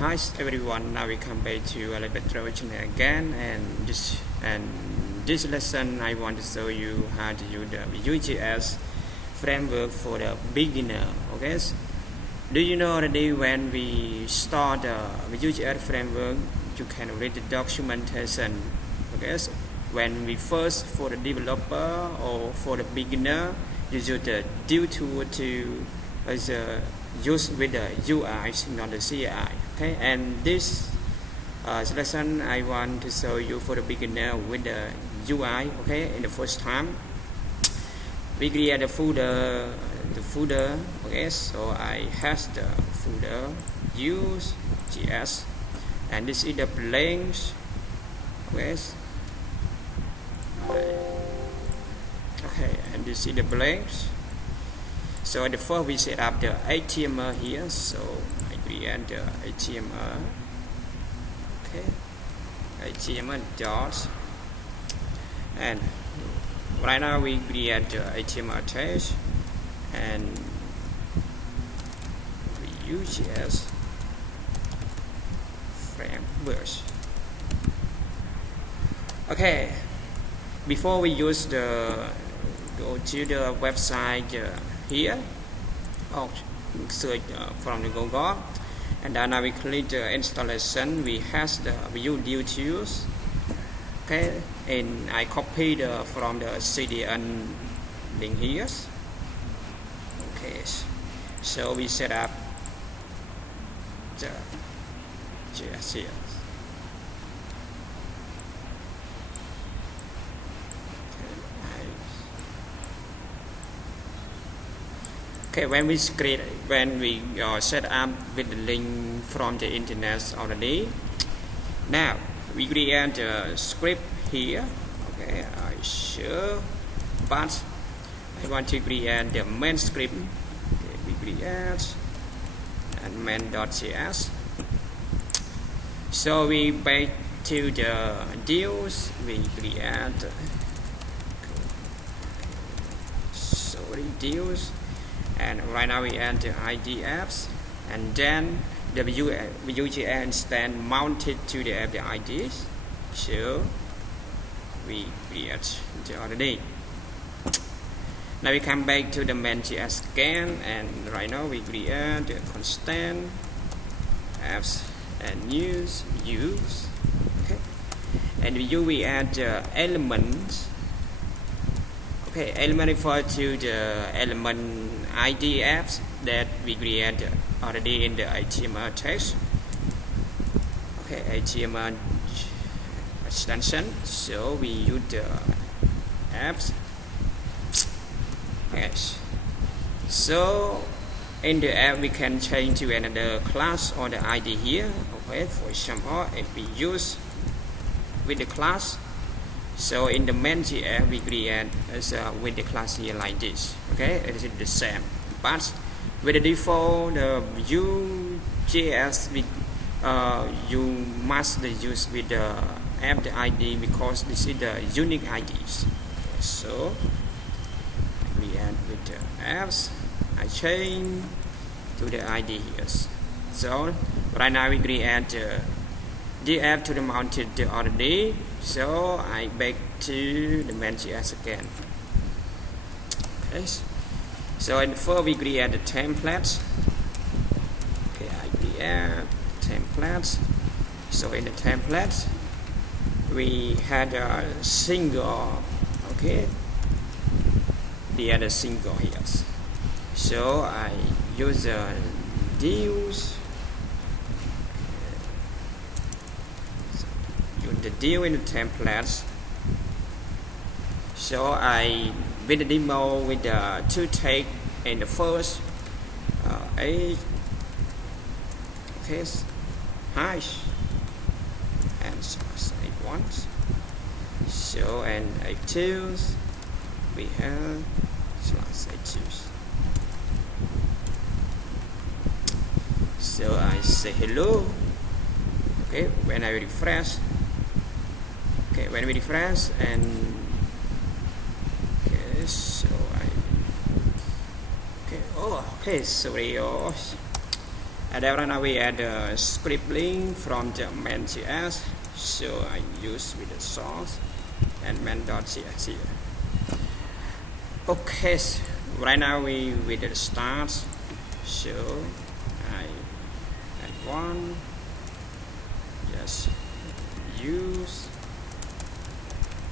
Hi everyone, now we come back to a little channel again, and this lesson I want to show you how to use the Vue.js framework for the beginner. Okay, do you know already when we start the Vue.js framework you can read the documentation. Okay, when we first for the developer or for the beginner you use the div tool to use with the UI, not the CI. Okay, and this lesson I want to show you for the beginner with the UI. Okay, in the first time we create the folder. Okay, so I have the folder use JS, and this is the blanks. Okay, and this is the blanks. So the first we set up the HTML here, so I create the HTML. Okay, HTML dot, and right now we create the HTML tag, and we use as framework. Okay, before we use the go to the website here, search from the Google, and then now we click the installation. We have the Vue tools. Okay, and I copy from the CDN link here. Okay, so we set up the JS here. Okay, when we set up with the link from the internet already, now we create the script here. Okay, I sure, but I want to create the main script. Okay, we create and main.js. So we back to the deals. We create deals. And right now we add the ID apps, and then the Vue.js instance mounted to the app the IDs. So we create the already. Now we come back to the main.js again, and right now we create the constant apps and use. Okay, and we add the elements. Okay, element refer to the element ID apps that we create already in the HTML text. Okay, HTML extension. So we use the apps. Yes. So in the app we can change to another class or the ID here. Okay, for example, if we use with the class. So in the main.js we create with the class here like this. Okay, it is the same, but with the default Vue.js you must use with the app the ID because this is the unique IDs. Okay, so I create with the apps. I change to the ID here. So right now we create the app to the mounted already. So I back to the main.js again. Okay, so in first we create the templates. Okay, I create templates. So in the templates we had a single. Okay, we add a single here. So I use divs. The deal in the templates. So I with the demo with the two tag in the first okay, hash and slash +8 so and +8 we have /8. So I say hello. Okay, when I refresh. Okay, when we refresh and okay, so okay, sorry. And then right now we add a script link from the main.js. So I use with the source and main.js here. Okay, so right now we with the start. So I add one. Just use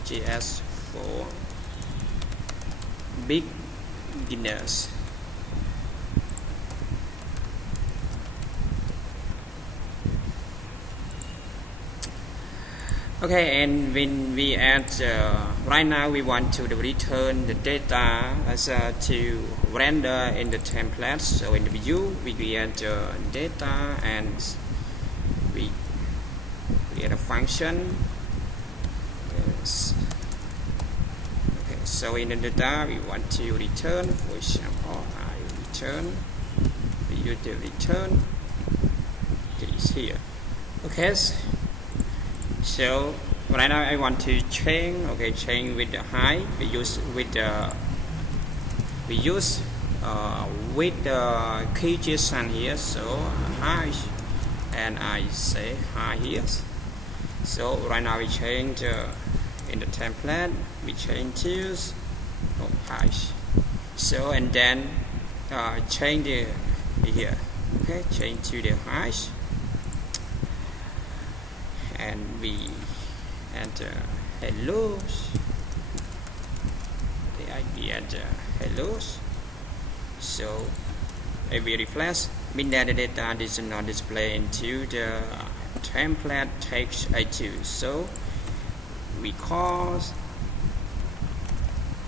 JS for beginners. Okay, and when we add right now we want to return the data as to render in the template. So in the view we create data and we create a function. Yes. Okay, so in the data we want to return, for example, I return. We use the return. It is here. Okay. So right now I want to change. Okay, change with the height. We use with the key JSON here. So height, and I say height here. So right now we change in the template. We change to height. So and then change the here. Okay, change to the height. And we enter hello. Okay, we enter hello. So if we refresh, means that the data is not displayed into the template text A2. So we call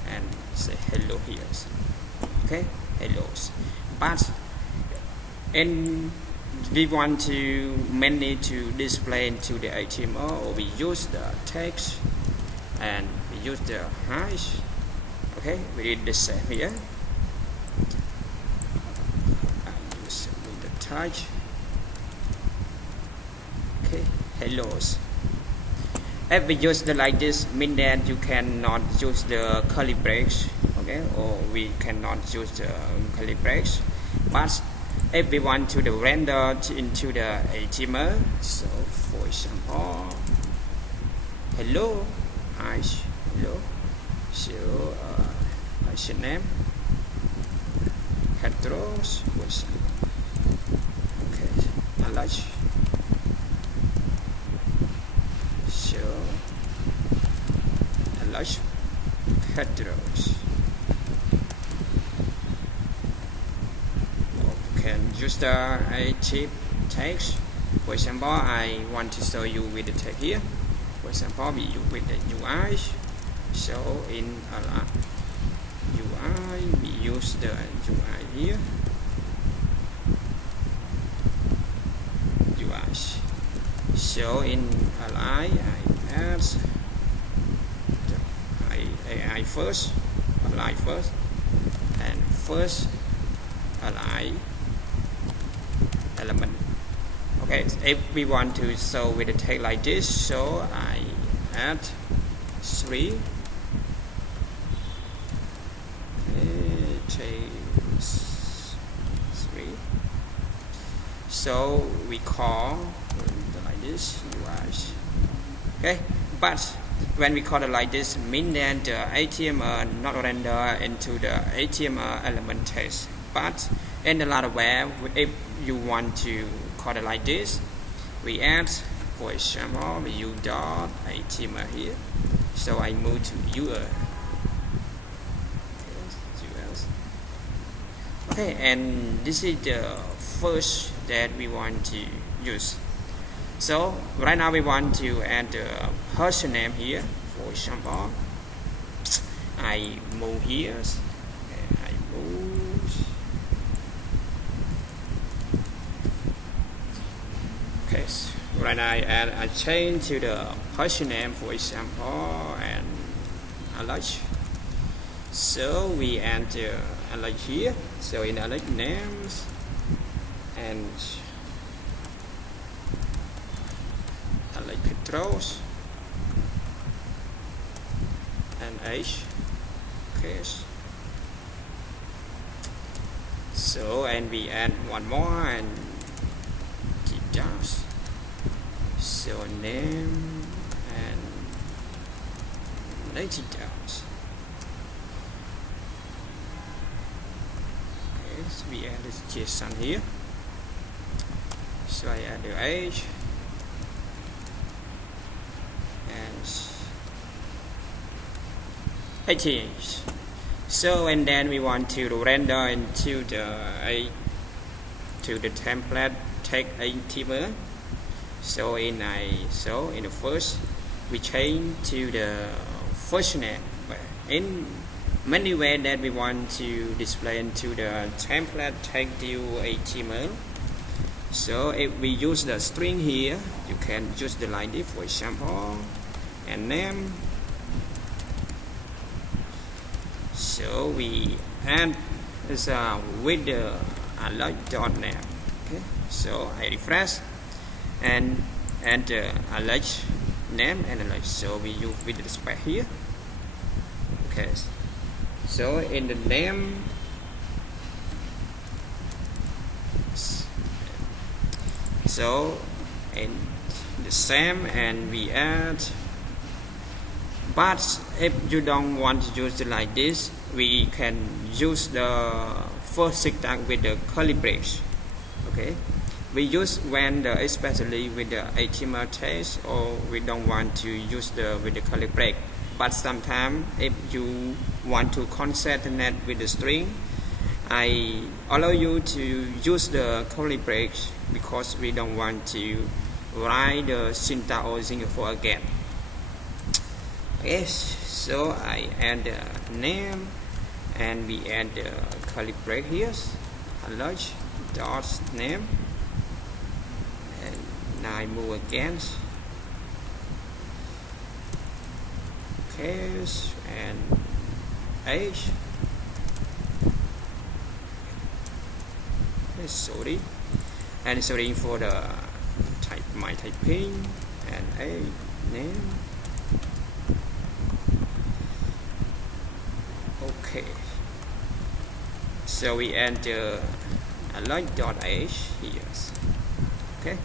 and say hello here. Okay, hello. But in we want to mainly to display into the HTML, or we use the text and we use the hash. Okay, we did the same here. I use with the touch. Okay, hellos. If we use the like this, mean that you cannot use the curly braces. Okay, or we cannot use the curly braces, but if we want to render into the HTML, so for example, hello, hello, so I should name heteros, for example. Okay, I like so I like heteros. Can use the cheap text. For example, I want to show you with the text here. For example, we use with the UI. So in UI, we use the UI here. UI. So in ally, I add AI first, ally first, and first ally element. Okay, if we want to show with the text like this, so I add 3. So we call like this UI. Okay, but when we call it like this, mean that the HTML not render into the HTML element text. But in the latter way, if you want to call it like this, we add, for example, we use .html here. So I move to UL. Okay, and this is the first that we want to use. So right now we want to add the person name here. For example, I move here. And I move. Okay, so right now I change to the person name, for example, and Alex. So we enter Alex here. So in Alex names and Alex controls and age. Okay. So and we add one more and dots. So name and lazy dots. Okay, so we add this JSON here. So I add the age and 18. So and then we want to render into the template text HTML. So in the first we change to the first name. In many ways that we want to display into the template text HTML. So if we use the string here, you can use the like this, for example, and name. So we add this with the alert.name. Okay, so I refresh and enter alert name and alert. So we use with the space here. Okay, so in the name, so in the same, and we add. But if you don't want to use it like this, we can use the first syntax with the curly brace. Okay, we use when especially with the HTML text, or we don't want to use with the curly brace. But sometimes if you want to concatenate with the string, I allow you to use the curly brace because we don't want to write the syntax or single again. Yes, so I add the name and we add the curly brace here, alert dot name, and now I move again. Okay, and age. Okay, sorry, and sorry for the my typing and a name. Okay, so we enter alert.age here. Okay,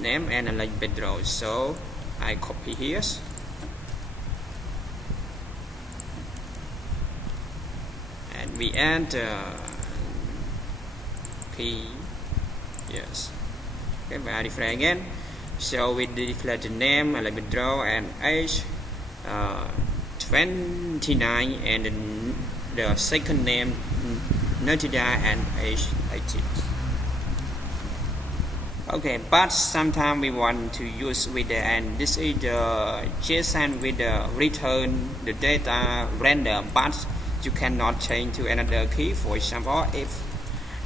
name and alert bedroll. So I copy here and we enter key. Yes. Okay, we add different again. So we declare the name, alert bedroll, and age 29, and the second name 99 and age 18. Okay, but sometimes we want to use with the, and this is the JSON with the return the data random, but you cannot change to another key. For example, if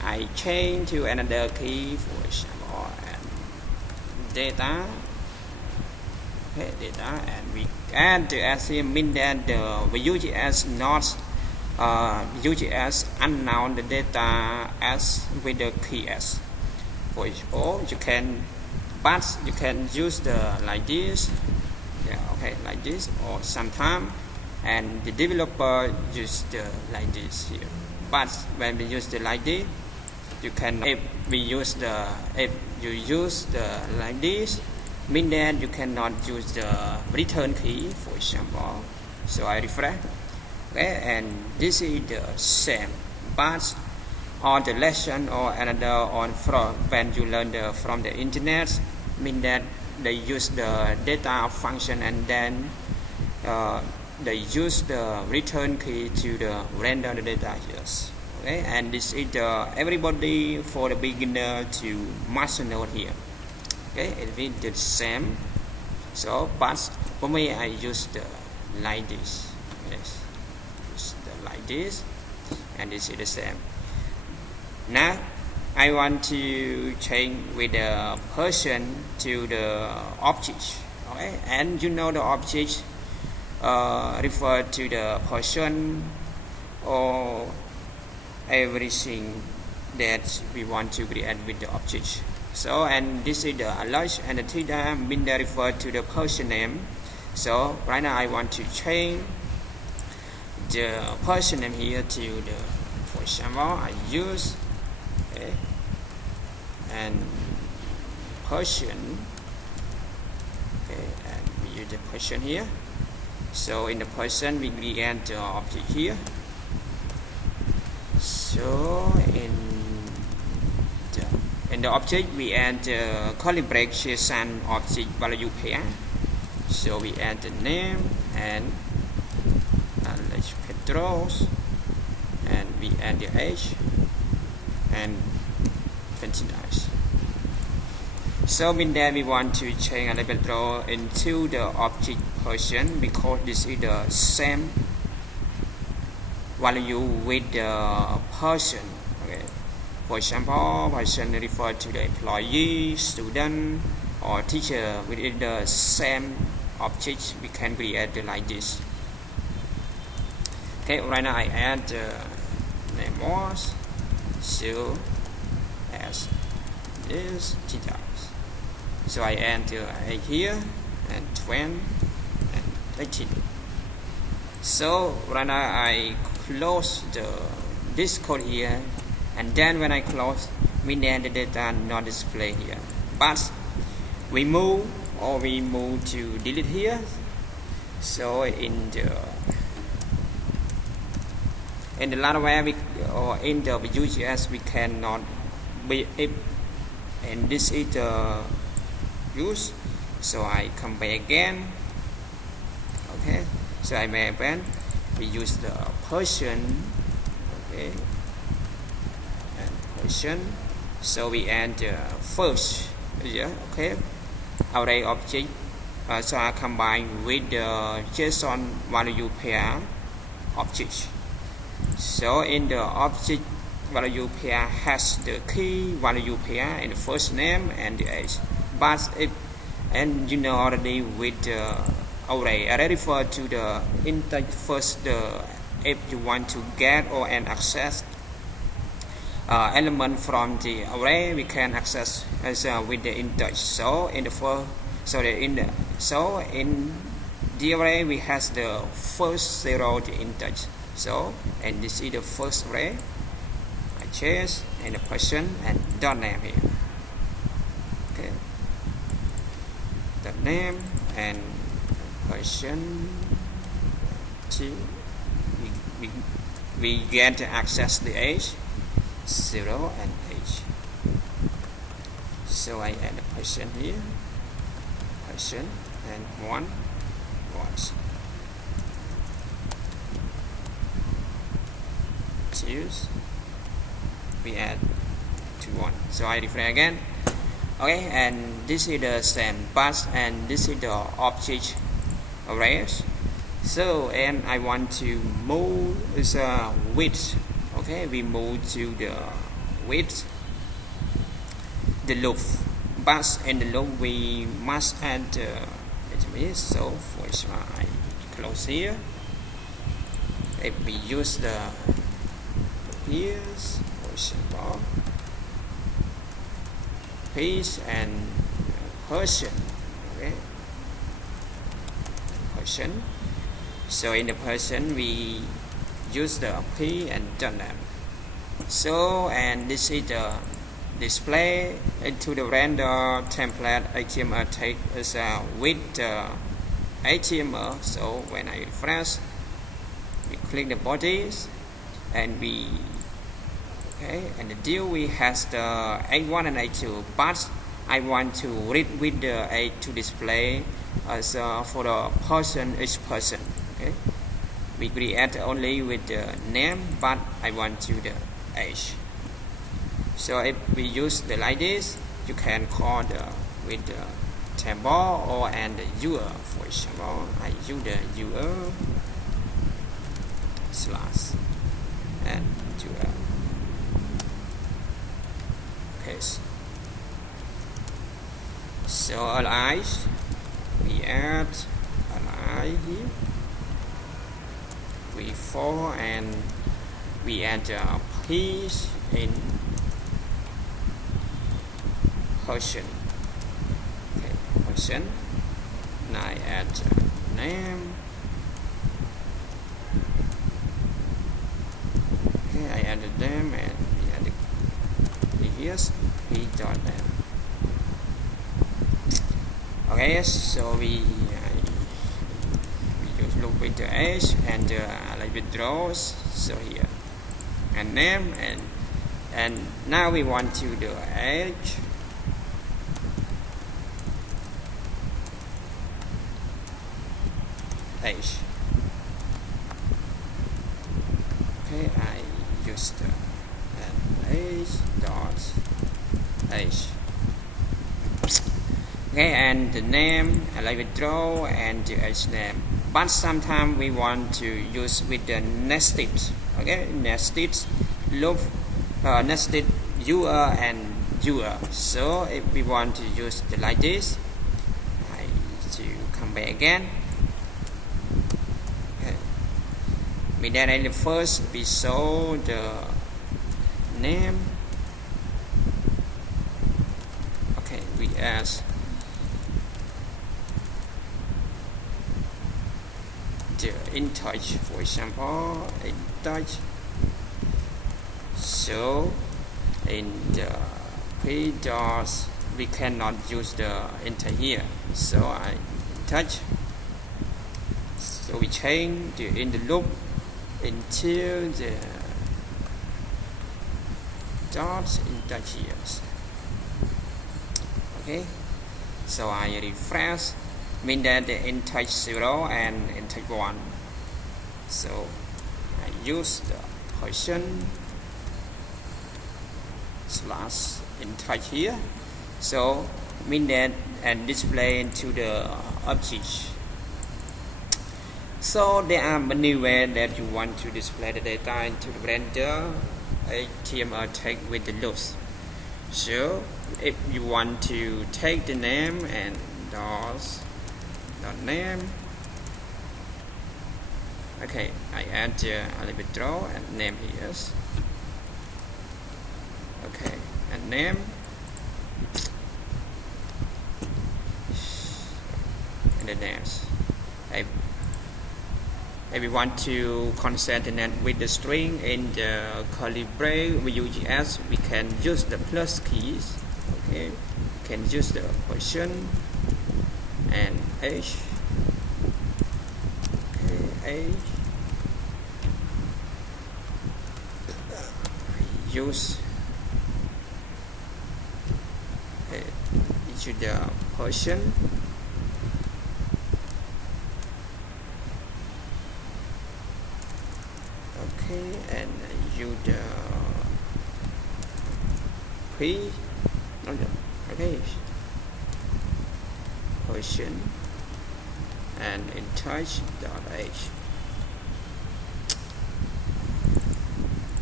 I change to another key, for example, and data. Okay, data, and we add the assume mean that the Vue.js not Vue.js unknown the data as with the key s. For example, you can use the like this, yeah, okay, like this, or sometime, and the developer use the like this here. But when we use the like this, you can if you use the like this, mean that you cannot use the return key, for example. So I refresh. Okay, and this is the same, but on the lesson or another on from when you learn from the internet, mean that they use the data function and then they use the return key to the render the data here. Okay, and this is the everybody for the beginner to master node here. Okay, it will be the same. So, but for me, I use the like this. Yes, use the like this, and this is the same. Now, I want to change with the person to the object. Okay, and you know the object refer to the person or everything that we want to create with the object. So, and this is the alert, and the theta mean that refer to the person name. So right now I want to change the person name here to the, for example, I use and person. Okay, and we use the person here. So in the person we add the object here. So in the object we add the curly braces and object value pair. So we add the name and let's Petros, and we add the age and 29. So in there we want to change a label draw into the object person because this is the same value with the person. Okay. For example, person refer to the employee, student, or teacher within the same object. We can create like this. Okay, right now I add name was so as this teacher. So I enter 8 here and 20 and 18. So right now I close this code here, and then when I close, we then the data not display here. But we move to delete here. So in the latter way or in the Vue.js we cannot be if, and this is the use. So I come back again. Okay, so I may again we use the person. Okay, and person. So we add the first. Yeah, okay, array object. So I combine with the JSON value pair object. So in the object value pair has the key value pair and the first name and the age. But if, and you know already with the array refer to the integer first. If you want to get or and access element from the array, we can access as with the integer. So in the first, in the array we has the first 0 the integer. So and this is the first array. I change and the person and dot name here. Okay. The name and person. We get to access the age 0 and age. So I add a person here, person and one was choose. We add to 1. So I refresh again. Okay, and this is the same path and this is the object arrays. So and I want to move is width. Okay, we move to the width, the loop. But in the loop we must add so for example I close here. If we use the here's for example piece and person. Okay, person. So in the person we use the p and done them. So and this is the display into the render template HTML tag is with HTML. So when I refresh, we click the bodies and we and the deal we has the A1 and A2, but I want to read with the A to display as for the person each person. Okay, we create only with the name, but I want to the age. So if we use the like this, you can call the with the table or and the UR. For example, I use the UR slash and UR. Okay. So ally, we add ally here. We for and we add a piece in person. Okay, person. Now I add name. Okay, I add the name and we add the years. p.name. Okay, so we use loop with the age and like withdraws. So here and name and now we want to do age. Age. Okay, I use the age dot age. Okay, and the name I like withdraw and the age name. But sometimes we want to use with the nested. Okay, nested loop, nested UR and UR. So if we want to use the like this, I to come back again. We then first we show the name. Okay, we add the InTouch, for example, InTouch. So in the p-dots we cannot use the enter here. So I touch. So we change the in the loop until the dots in touch here. Okay, so I refresh, mean that the in touch 0 and in touch 1. So I use the position slash in touch here. So mean that and display into the object. So there are many ways that you want to display the data into the Blender HTML tag with the loops. So if you want to take the name and dot name, okay, I add a little bit draw and name here. Okay, and name and the names. If we want to consent the net with the string in the curly brace with Vue.js, we can use the plus keys. Okay, we can use the position and age. Okay, age. Use the position. Okay, and use the p. Okay, position and in touch dot age.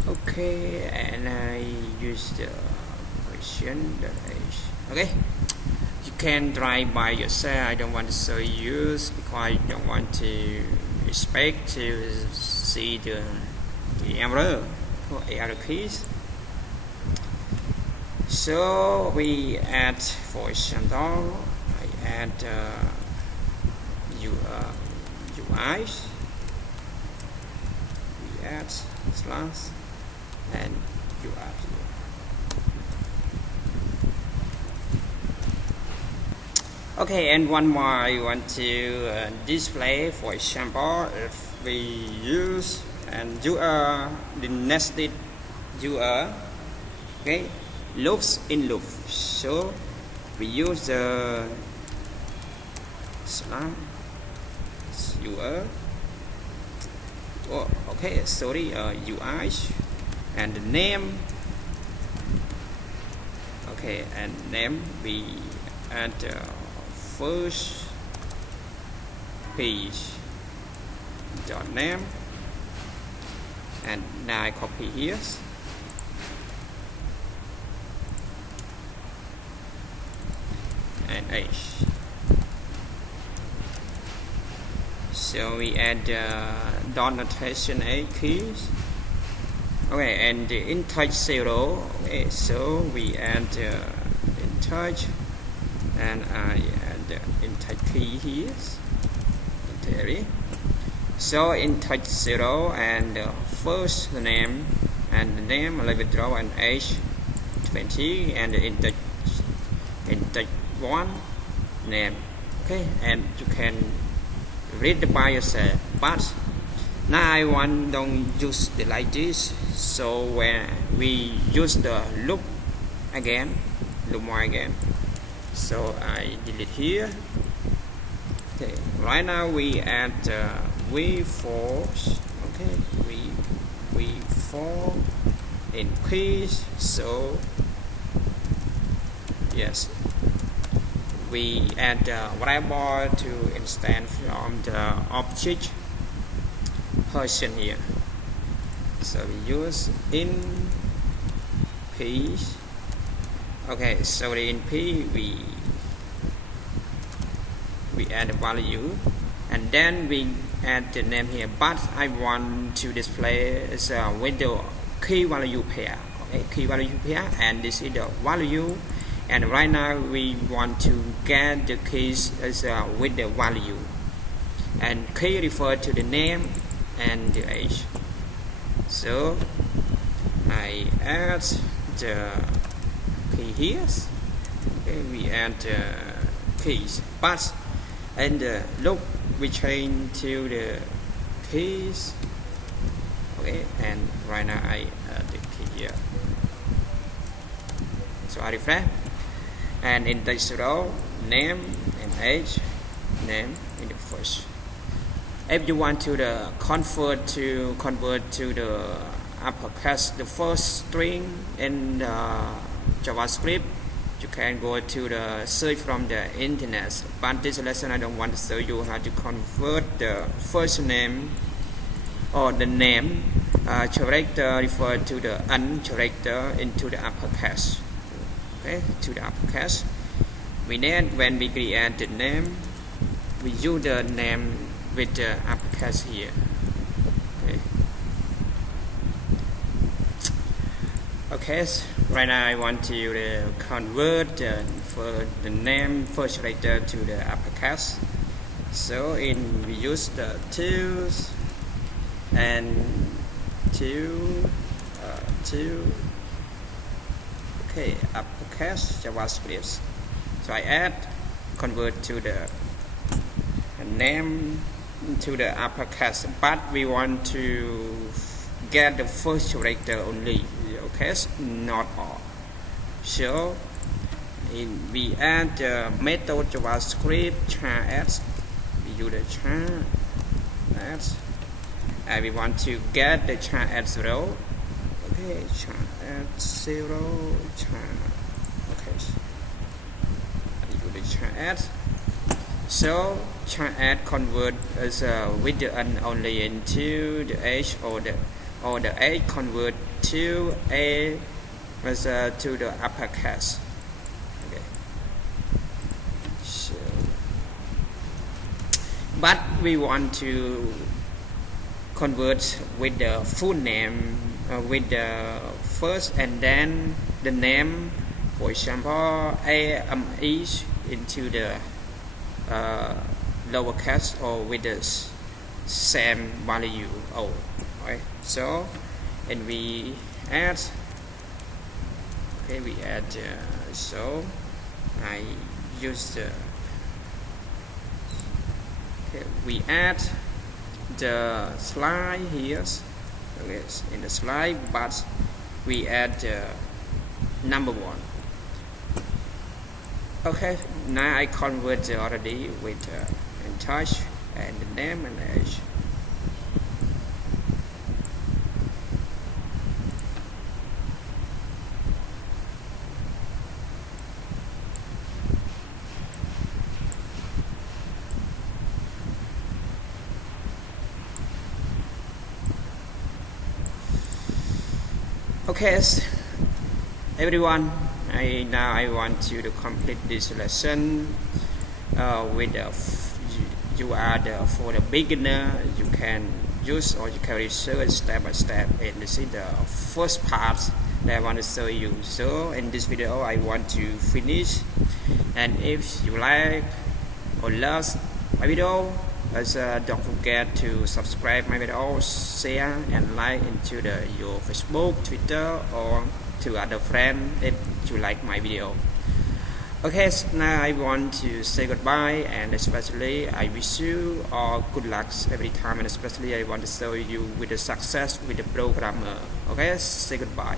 Okay, and I use the position dot age. Okay, you can try by yourself. I don't want to show you because I don't want to expect to see the error for error keys. So we add, for example, I add UI. We add slash and UI here. Okay, and one more I want to display. For example, if we use and the nested okay, loops in loop. So we use the slash okay, sorry, UI and the name. Okay, and name we add first page dot name. And now I copy here and age. So we add dot notation a keys. Okay, and the in touch 0. Okay, so we add in touch, and I add the in touch key here. There. So in touch 0 and first name and the name, I will draw an age 20 and in the one name. Okay, and you can read the by yourself. But now I want don't use the like this. So when we use the loop more again. So I delete here. Okay, right now we add we force. Okay, we for increase. So yes, we add variable to instance from the object person here. So we use in p. Okay, so in p we add a value and then we add the name here, but I want to display as with the key value pair. Okay, key value pair, and this is the value, and right now we want to get the keys as with the value, and key refer to the name and the age. So I add the key here. Okay, we add keys, but and look, we change to the keys. Okay, and right now I add the key here. So I refresh, and in this row, name and age, name in the first. If you want to convert to the uppercase, the first string in the JavaScript, you can go to the search from the internet. But this lesson I don't want to show you how to convert the first name or the name character refer to the N character into the uppercase. Okay, to the uppercase. We then when we create the name, we use the name with the uppercase here. Okay. Okay, so right now I want to convert for the name first character to the uppercase. So we use the tools and two. Okay, uppercase JavaScript. So I add convert to the name to the uppercase, but we want to get the first character only. Okay, not all. So we add the method JavaScript char we use the char ads, and we want to get the char at 0. Okay, char at 0 char. Okay, we use the char at. So char at convert as with the N only into the H, or the H convert to A as to the uppercase. Okay. So, but we want to convert with the full name, with the first and then the name, for example AME into the lowercase or with the same value. Right. So and we add. Okay, we add. So I use the. Okay, we add the slide here. Okay, in the slide, but we add number 1. Okay, now I convert already with in touch and the name and age. Okay, everyone, now I want you to complete this lesson with you are for the beginner. You can use or you can research step by step, and this is the first part that I want to show you. So in this video I want to finish, and if you like or love my video, don't forget to subscribe my video, share and like into your Facebook, Twitter or to other friends if you like my video. Okay, so now I want to say goodbye, and especially I wish you all good luck every time, and especially I want to show you with the success with the programmer. Okay, say goodbye.